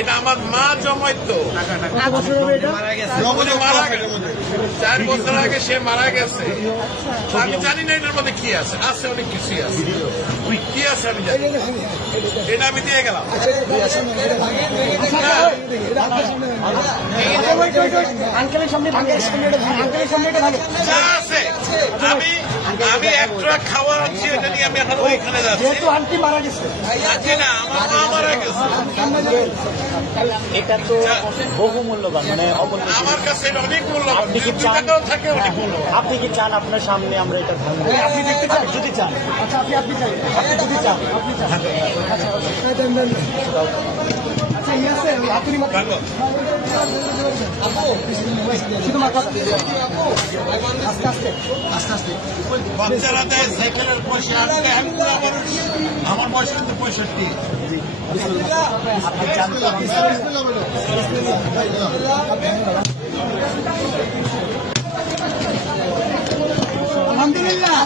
এটা আমার মা জমাইতো। মারা গেছে 4 বছর আগে, সে মারা গেছে। আমি জানি না এটার মধ্যে কি আছে, আছে অনেক কিছুই আছে, কি আছে আমি জানি, এটা আমি দিয়ে গেলাম। যা আছে আমি এক ট্রাক খাওয়া আনছি, এটা নিয়ে আমি এখন ওইখানে যাচ্ছি। আন্টি মারা গেছে, না আমার মা মারা গেছে। এটা তো বহু মূল্যবান, মানে আমার কাছে এটা অনেক মূল্যবান। আপনি কি চান, আপনি কি চান আপনার সামনে আমরা এটা ভাঙবো? আপনি দেখতে চান, যদি চান, আচ্ছা আপনি আপনি চান, আপনি যদি চান, আপনি চান, আচ্ছা ইয়ে আছে আপনি শুধু মাথা আস্তে আস্তে আস্তে আস্তে। বাচ্চারা দেয় সাইকেলের পয়সা, আমার বয়স কিন্তু 65। আপনি চান তো আলহামদুলিল্লাহ,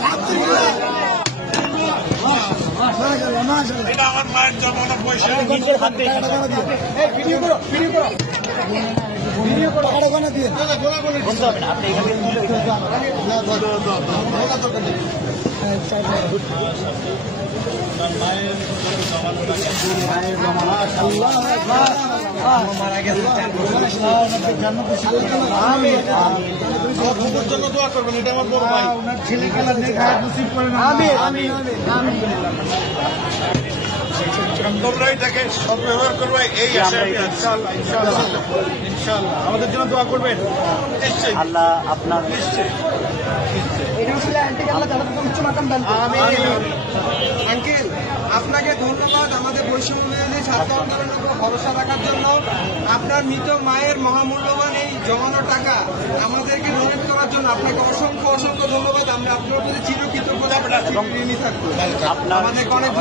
এটা আমার মায়ের জমানো পয়সা। নিজের হাতে ভিডিও করো, ভিডিও করো, ভিডিও করো, টাকাটা দিয়ে বলতে হবে না, আপনি এখানে মারা গেছে। জন্য দোয়া করবেন, এটা আমার বড় ভাই। ওনার ছেলেখেলা তোমরা এটাকে সদ্ব্যবহার করবে, এই আশা আমি আছি। ইনশাআল্লাহ আমাদের জন্য দোয়া করবেন। নিশ্চয়ই আল্লাহ আপনার নিশ্চয়ই। আঙ্কেল, আপনাকে ধন্যবাদ আমাদের বৈষম্য বিরোধী ছাত্র আন্দোলনের উপর ভরসা রাখার জন্য। আপনার মৃত মায়ের মহামূল্যবান এই জমানো টাকা আমাদেরকে ডোনেট করার জন্য আপনাকে অসংখ্য অসংখ্য ধন্যবাদ। আমরা আপনার প্রতি চিরকৃতজ্ঞ ঋণী থাকবো। আপনার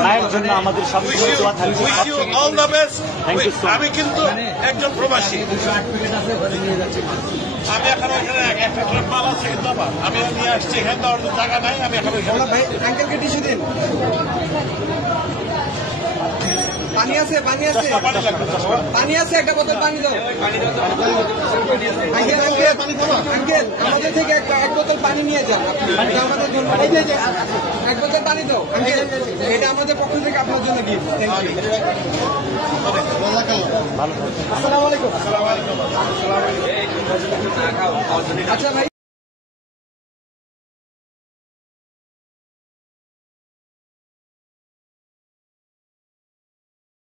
মায়ের জন্য আমাদের সবসময় দোয়া থাকবে। Wish you all the best. Thank you so much. আমি কিন্তু একজন প্রবাসী, আমি এখন ওইখানে একটা মাল আছে কিন্তু আমার, আমি নিয়ে আসছি, এখানে দেওয়ার টাকা নাই, আমি এখন ওইখানে। ভাই আঙ্কেলকে টিস্যু দিন। পানি আছে, পানি আছে, পানি আছে, একটা বোতল পানি দাও। আঙ্কেল আঙ্কেল আঙ্কেল আমাদের থেকে এক বোতল পানি নিয়ে যান। আমাদের জন্য এক বোতল পানি দাও আঙ্কেল, এটা আমাদের পক্ষ থেকে আপনার জন্য গিফট। আসসালামু আলাইকুম। আচ্ছা ভাই।